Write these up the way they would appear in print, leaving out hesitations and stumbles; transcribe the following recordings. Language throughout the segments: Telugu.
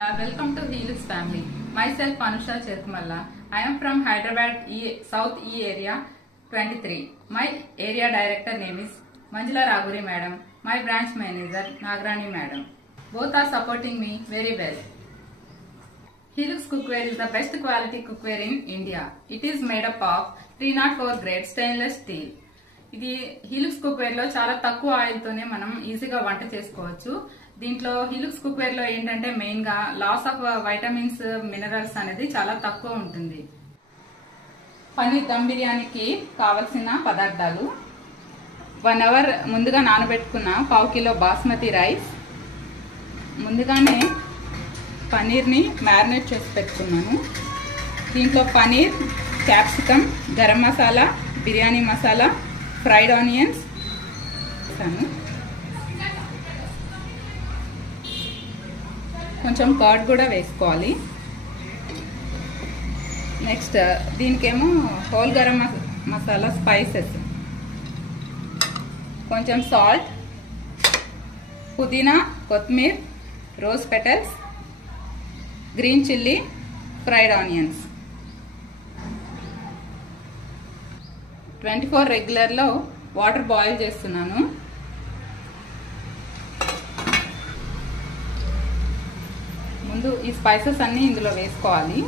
Welcome to Helix family. Myself Anusha Cherkumalla. I am from Hyderabad South E area 23. My area director name is Manjula Raguri madam. My branch manager Nagrani madam. Both are supporting me very well. Helix cookware is the best quality cookware in India. It is made up of 304 grade stainless steel. ఇది హీలిక్స్ కుక్వేర్ లో చాలా తక్కువ ఆయిల్ తోనే మనం ఈజీగా వంట చేసుకోవచ్చు. దీంట్లో హీలిక్స్ కుక్వేర్ లో ఏంటంటే మెయిన్ గా లాస్ ఆఫ్ వైటమిన్స్ మినరల్స్ అనేది చాలా తక్కువ ఉంటుంది. పన్నీర్ దమ్ బిర్యానీకి కావలసిన పదార్థాలు: 1 అవర్ ముందుగా నానబెట్టుకున్న 1/2 కిలో బాస్మతి రైస్, ముందుగానే పన్నీర్ ని మ్యారినేట్ చేసి పెట్టుకున్నాను. దీంట్లో paneer, capsicum, garam masala, biryani masala, fried onions వేసాను. కొంచెం కర్డ్ కూడా వేసుకోవాలి. నెక్స్ట్ దీనికేమో హోల్ గరం మసాలా స్పైసెస్, కొంచెం సాల్ట్, పుదీనా, కొత్తిమీర, rose petals, green chilli, fried onions. 24 regular లో వాటర్ బాయిల్ చేస్తున్నాను. ముందు ఈ స్పైసెస్ అన్ని ఇందులో వేసుకోవాలి.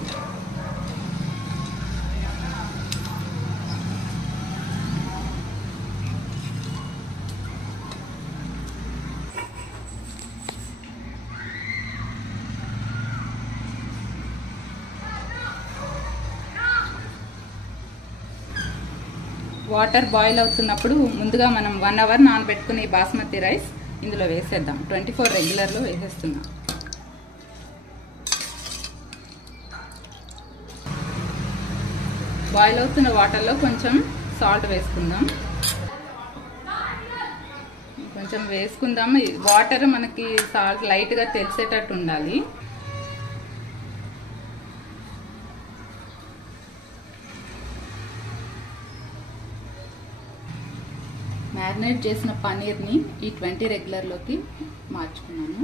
వాటర్ బాయిల్ అవుతున్నప్పుడు ముందుగా మనం 1 అవర్ నానబెట్టుకుని బాస్మతి రైస్ ఇందులో వేసేద్దాం. 24 రెగ్యులర్లో వేసేస్తున్నాం. బాయిల్ అవుతున్న వాటర్లో కొంచెం సాల్ట్ వేసుకుందాం. కొంచెం వేసుకుందాం. వాటర్ మనకి సాల్ట్ లైట్గా తెలిసేటట్టు ఉండాలి. మ్యారినేట్ చేసిన పన్నీర్ని ఈ 20 రెగ్యులర్లోకి మార్చుకున్నాను.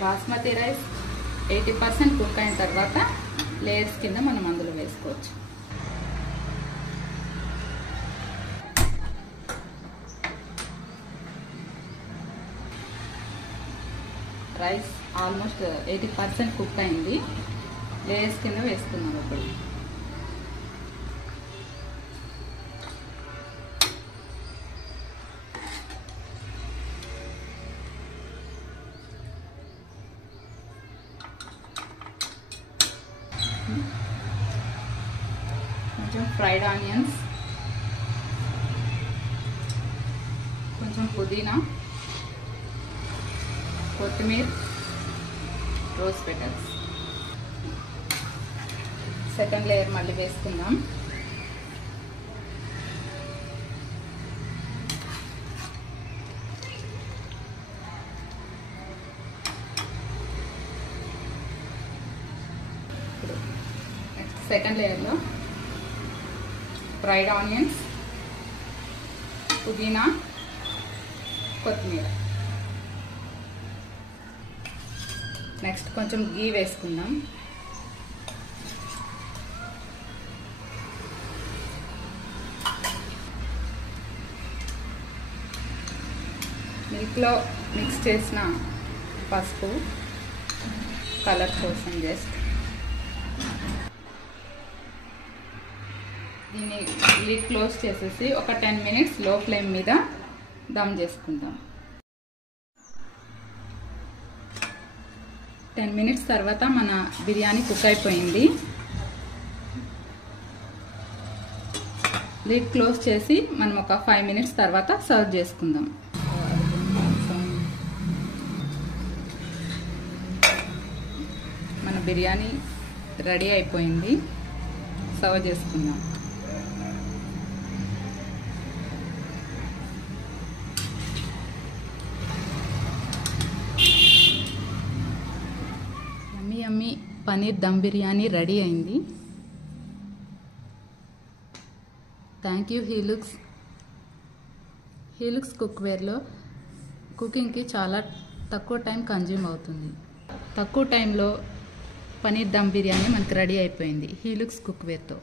బాస్మతి రైస్ 80% కుక్ అయిన తర్వాత లేయర్స్ కింద మనం అందులో వేసుకోవచ్చు. రైస్ ఆల్మోస్ట్ 80% కుక్ అయింది. లేయర్స్ కింద వేసుకున్నాం. ఇప్పుడు కొంచెం ఫ్రైడ్ ఆనియన్స్, కొంచెం పుదీనా, కొత్తిమీర, రోజ్ పెటల్స్. సెకండ్ లేయర్ మళ్ళీ వేసుకుందాం. నెక్స్ట్ సెకండ్ లేయర్లో ఫ్రైడ్ ఆనియన్స్, పుదీనా, కొత్తిమీర. నెక్స్ట్ కొంచెం గీ వేసుకుందాం. మిల్క్లో మిక్స్ చేసిన పసుపు కలర్ కోసం జస్ట్. దీన్ని లిడ్ క్లోజ్ చేసేసి ఒక 10 మినిట్స్ లో ఫ్లేమ్ మీద దమ్ చేసుకుందాం. 10 మినిట్స్ తర్వాత మన బిర్యానీ కుక్ అయిపోయింది. లిడ్ క్లోజ్ చేసి మనం ఒక 5 మినిట్స్ తర్వాత సర్వ్ చేసుకుందాం. మన బిర్యానీ రెడీ అయిపోయింది. సర్వ్ చేసుకుందాం. Yummy yummy paneer dum biryani ready అయింది. థ్యాంక్ యూ హీలిక్స్. హీలుక్స్ కుక్వేర్లో కుకింగ్కి చాలా తక్కువ టైం కన్జ్యూమ్ అవుతుంది. తక్కువ టైంలో పనీర్ దమ్ బిర్యానీ మనకు రెడీ అయిపోయింది హీలుక్స్ కుక్వేర్తో.